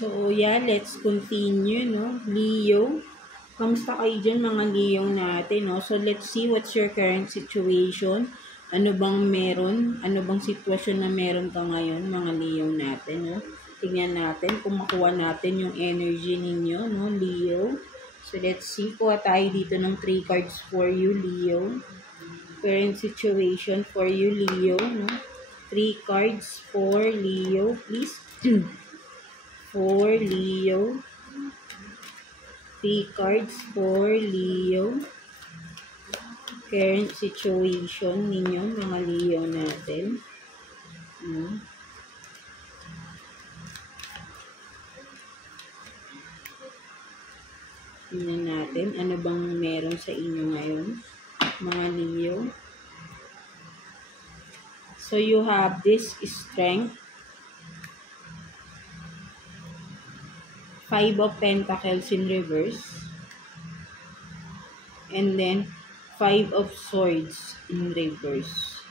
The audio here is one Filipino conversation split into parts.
So, yeah, let's continue, no? Leo. Kamusta kayo dyan, mga Leo natin, no? So, let's see what's your current situation. Ano bang meron? Ano bang sitwasyon na meron ka ngayon, mga Leo natin, no? Tingnan natin kung makuha natin yung energy ninyo, no, Leo. So, let's see. Kuha tayo dito ng 3 cards for you, Leo. Current situation for you, Leo, no? 3 cards for Leo, please. For Leo. 3 cards for Leo. Current situation ninyo, mga Leo natin. Tingnan natin, ano bang meron sa inyo ngayon, mga Leo. So, you have this strength. 5 of Pentacles in reverse. And then, 5 of Swords in reverse.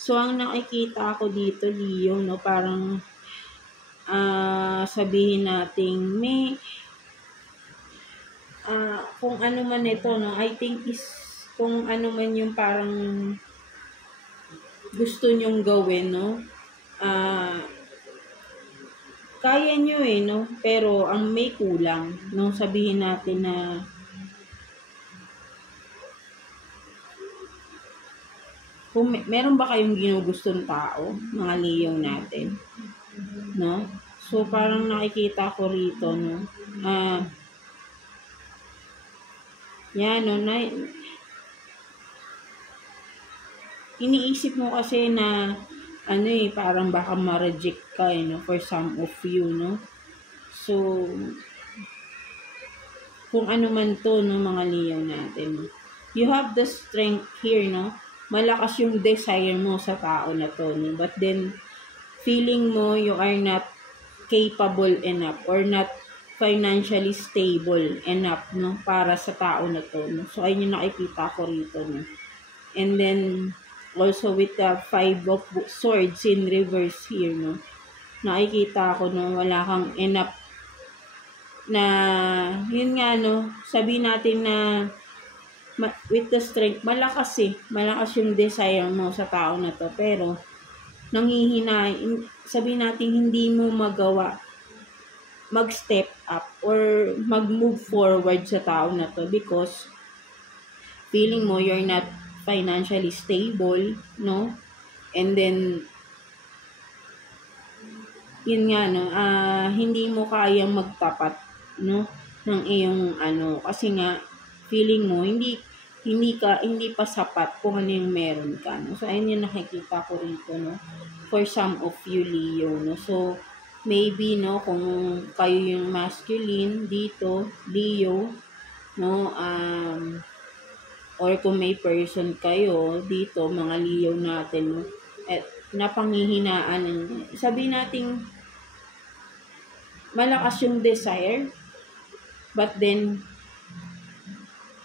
So, ang nakikita ko dito, Leo, no, parang sabihin nating may kung ano man ito, no, I think is kung ano man yung parang gusto nyong gawin, no, kaya nyo no, pero ang may kulang, no, sabihin natin na kung meron ba kayong ginugustong tao, mga Leo natin, no, so parang nakikita ko rito, no, yan, no, na iniisip mo kasi na parang baka ma-reject ka, no, for some of you, no. So, kung ano man to, no, mga Leo natin, you have the strength here, no. Malakas yung desire mo sa tao na to, no. But then, feeling mo you are not capable enough or not financially stable enough, no, para sa tao na to, no. So, ayun yung nakikita ko rito, no. And then, also with the 5 of Swords in reverse here, no, nakikita ko, no, wala kang enough na, yun nga, no, sabihin natin na with the strength, malakas yung desire mo sa tao na to, pero nanghihina, sabihin natin hindi mo magawa mag-step up or mag-move forward sa tao na to because feeling mo you're not financially stable, no? And then, yun nga, no, hindi mo kayang magtapat, no, ng iyong, kasi nga, feeling mo, hindi pa sapat kung ano yung meron ka, no? So, ayun yung nakikita ko rito, no, for some of you, Leo, no? So, maybe, no, kung kayo yung masculine dito, Leo, no, or kung may person kayo dito, mga Leo natin, napanghihinaan, sabihin natin, malakas yung desire, but then,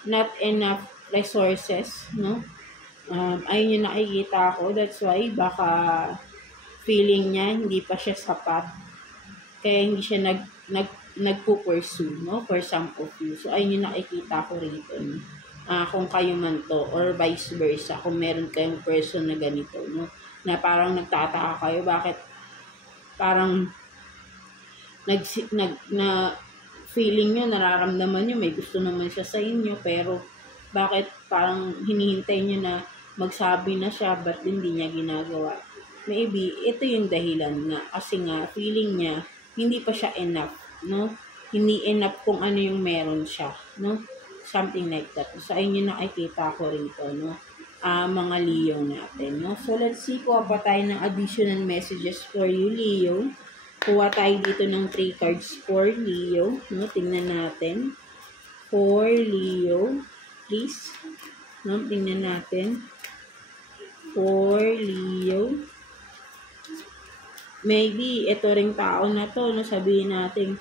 not enough resources, no? Ayun yung nakikita ko, that's why, baka feeling niya, hindi pa siya sapat, kaya hindi siya nagpo-pursue, no, for some of you. So, ayun yung nakikita ko rito, no? Kung kayo man to or vice versa, kung meron kayong person na ganito, no, na parang nagtataka kayo bakit parang na feeling nyo, nararamdaman nyo may gusto naman siya sa inyo, pero bakit parang hinihintay nyo na magsabi na siya but hindi niya ginagawa. Maybe ito yung dahilan nga kasi nga feeling niya hindi pa siya enough, no, hindi enough kung ano yung meron siya, no, something like that. So, ayun yung nakikita ko rito, no, mga Leo natin, no. So, let's see, kuha pa tayo ng additional messages for you, Leo. Kuha tayo dito ng 3 cards for Leo, no, tingnan natin. For Leo, please, no, tingnan natin. For Leo. Maybe, ito ring tao na to, no, sabihin natin,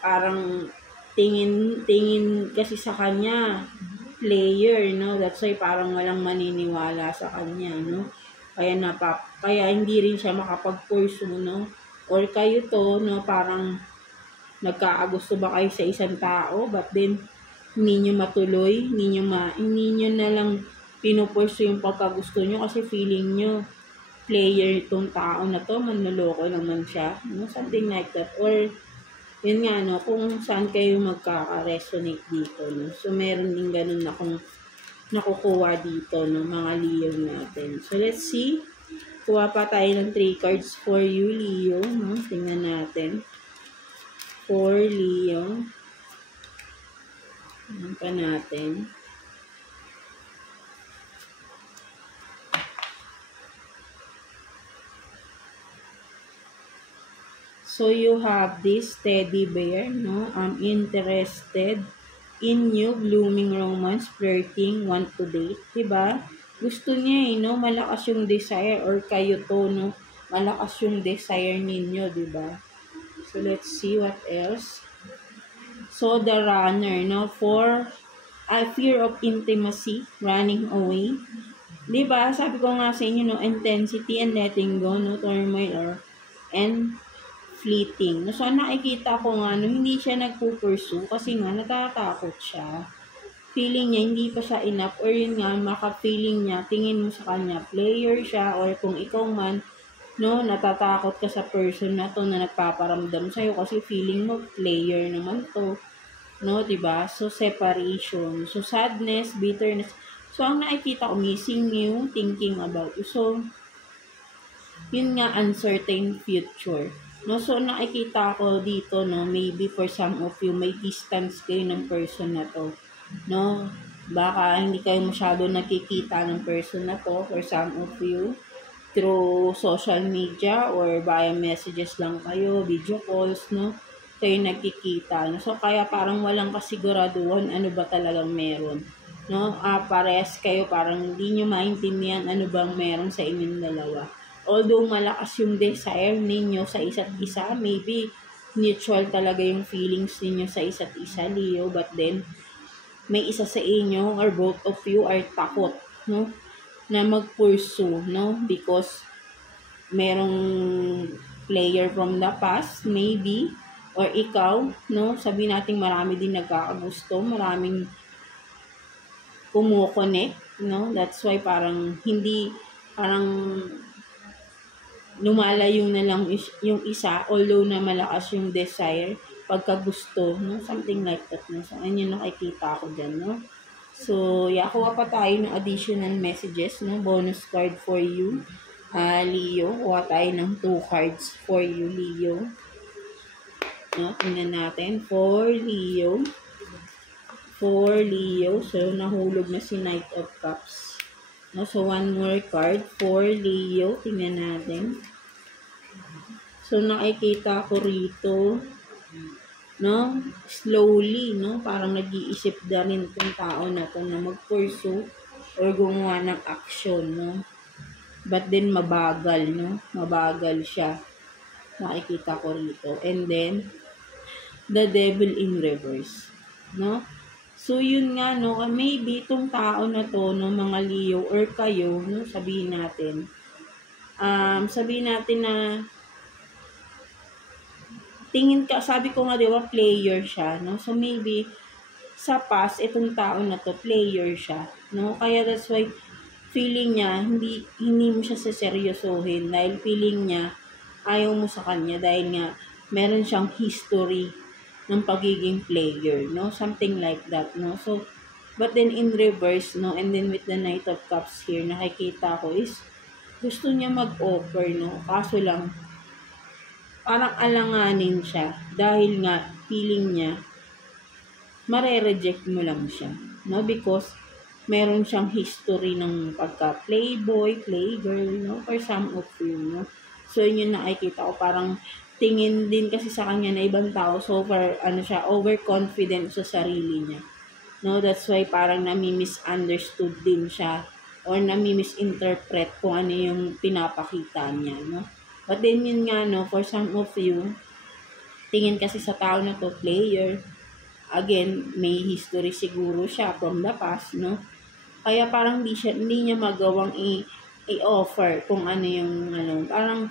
parang, tingin kasi sa kanya, player, no? That's why parang walang maniniwala sa kanya, no? Kaya hindi rin siya makapag-pursue, no? Or kayo to, no, parang nagkakagusto ba kayo sa isang tao, but then hindi nyo matuloy, hindi nyo na lang pinupursu yung pagkagusto nyo kasi feeling nyo player itong tao na to, manloloko naman siya, no? Something like that. Or yun nga, no, kung saan kayo magkaka-resonate dito, no? So meron din ganun na kung nakukuha dito, no, mga Leo natin. So let's see, kuha pa tayo ng 3 cards for you, Leo, no? Tingnan natin. For Leo. Ano pa natin? So you have this teddy bear, no? I'm interested in you, blooming romance, flirting, want to date, diba? Gusto niya no? Malakas yung desire, or kayo to, no? Malakas yung desire ninyo, diba? So let's see what else. So the runner, no? For a fear of intimacy, running away. Diba? Sabi ko nga sa inyo, no? Intensity and letting go, no? Turmoil and fleeting. So, nakikita ko nga, no, hindi siya nagpupursue kasi nga, natatakot siya. Feeling niya, hindi pa siya enough, or yun nga, maka-feeling niya, tingin mo sa kanya, player siya, or kung ikaw man, no, natatakot ka sa person na to na nagpaparamdam sa'yo kasi feeling mo, player naman to. No, diba? So, separation. So, sadness, bitterness. So, ang nakikita ko, missing you, thinking about you. So, yun nga, uncertain future. No, so nakikita ko dito, no, maybe for some of you, may distance kayo ng person na to. No, baka hindi kayo masyado nakikita ng person na to, for some of you, through social media or via messages lang kayo, video calls, no, kayo nagkikita. No? So, kaya parang walang kasiguraduhan ano ba talagang meron. No, parehas kayo, parang hindi nyo maintindihan ano bang meron sa inyong dalawa. Although malakas yung desire ninyo sa isa't isa, maybe mutual talaga yung feelings ninyo sa isa't isa, Leo, but then may isa sa inyo or both of you are takot, no, na mag-pursue, no, because merong player from the past, maybe, or ikaw, no, sabi natin marami din nagkakagusto, maraming kumukonek, no, that's why parang lumalayo na lang yung isa, although na malakas yung desire, pagkagusto, no? Something like that, no? So, ayun yung nakikita ko dyan, no? So, kuha pa tayo ng additional messages, no? Bonus card for you, Leo. Kuha tayo ng 2 cards for you, Leo. No? Tingnan natin. For Leo. So, nahulog na si Knight of Cups. No, so, 1 more card for Leo. Tingnan natin. So, nakikita ko rito, no, slowly, no, parang nag-iisip na rin itong tao na to na mag-pursue or gumawa ng action, no. But then, mabagal, no. Mabagal siya. Nakikita ko rito. And then, the devil in reverse, no. So, yun nga, no, maybe itong tao na to, no, mga Leo, or kayo, no, sabihin natin na, tingin ka, sabi ko nga, di ba, player siya, no, so maybe, sa past, itong tao na to, player siya, no, kaya that's why, feeling niya, hindi mo siya seseryosohin, dahil feeling niya, ayaw mo sa kanya, dahil nga, meron siyang history, ng pagiging player, no? Something like that, no? So, but then in reverse, no? And then with the Knight of Cups here, nakikita ko is, gusto niya mag-offer, no? Kaso lang, parang alanganin siya. Dahil nga, feeling niya, mare-reject mo lang siya, no? Because, meron siyang history ng pagka-playboy, playgirl, no? For some of you, no? So, yun yung nakikita ko, parang, tingin din kasi sa kanya na ibang tao, so overconfident sa sarili niya. No, that's why parang nami-misunderstood din siya or nami-misinterpret kung ano yung pinapakita niya, no. But then yun nga, no, for some of you, tingin kasi sa tao na to, player, again, may history siguro siya from the past, no. Kaya parang hindi niya magawang i-offer kung ano yung parang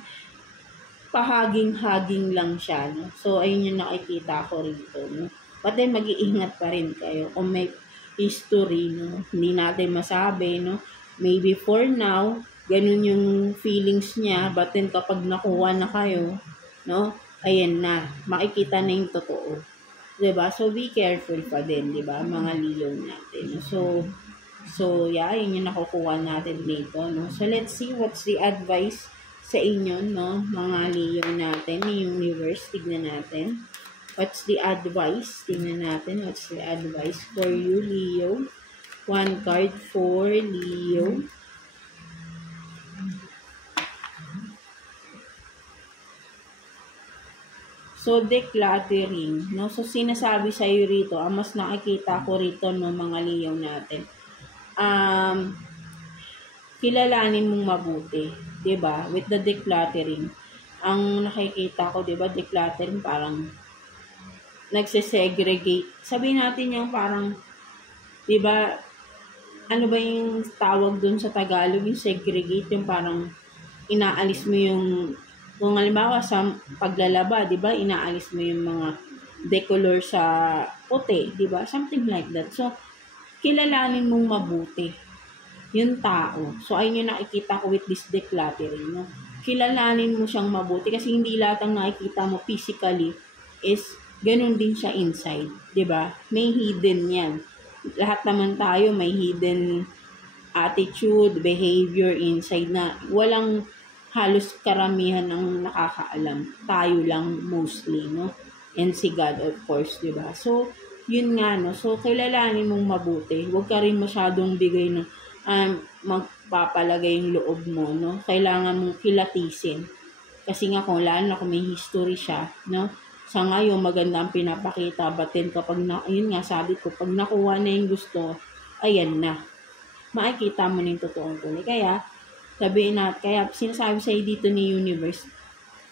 pahaging-haging lang siya, no? So, ayun yung nakikita ko rito, no? But then, mag-iingat pa rin kayo. Kung may history, no? Hindi natin masabi, no? Maybe for now, ganun yung feelings niya, but then kapag nakuha na kayo, no? Ayan na, makikita na yung totoo. 'Di ba? So, be careful pa din, 'di ba? Mga Leo natin. So, yeah, yun yung nakukuha natin dito, no? So, let's see what's the advice sa inyo, no? Mga Leo natin, yung universe, tignan natin. What's the advice? Tingnan natin, what's the advice for you, Leo? One card for Leo. So, decluttering, no? So, sinasabi sa iyo rito, ang mas nakikita ko rito, no, mga Leo natin, kilalanin mong mabuti, 'di ba? With the decluttering, ang nakikita ko, 'di ba, decluttering parang nagse-segregate. Sabihin natin yung parang, 'di ba, ano ba yung tawag dun sa Tagalog, yung segregate, yung parang inaalis mo yung, kung halimbawa sa paglalaba, 'di ba, inaalis mo yung mga decolor sa puti, 'di ba? Something like that. So, kilalanin mong mabuti yung tao. So, ayun yung nakikita ko with this decluttering, no? Kilalanin mo siyang mabuti kasi hindi lahat ang nakikita mo physically is ganun din siya inside, 'di ba? May hidden 'yan. Lahat naman tayo may hidden attitude, behavior inside na walang halos karamihan ng nakakaalam. Tayo lang mostly, no? And si God, of course, 'di ba? So, yun nga, no? So, kilalanin mong mabuti. Huwag ka rin masyadong bigay ng magpapalagay yung loob mo, no? Kailangan mong kilatisin. Kasi nga kung lalo na kung may history siya, no? Sa ngayon, maganda ang pinapakita. But then kapag, yun nga, sabi ko, pag nakuha na yung gusto, ayan na. Makikita mo na yung totoong kulay. Kaya, sabihin na, kaya sinasabi sa'yo dito ni universe,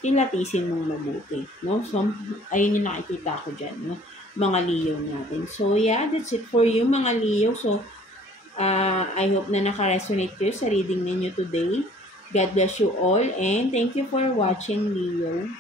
kilatisin mong mabuti, no? So, ayun yung nakikita ko dyan, no? Mga Leo natin. So, yeah, that's it for you, mga Leo. So, I hope na naka-resonate kayo sa reading ninyo today. God bless you all and thank you for watching, Leo.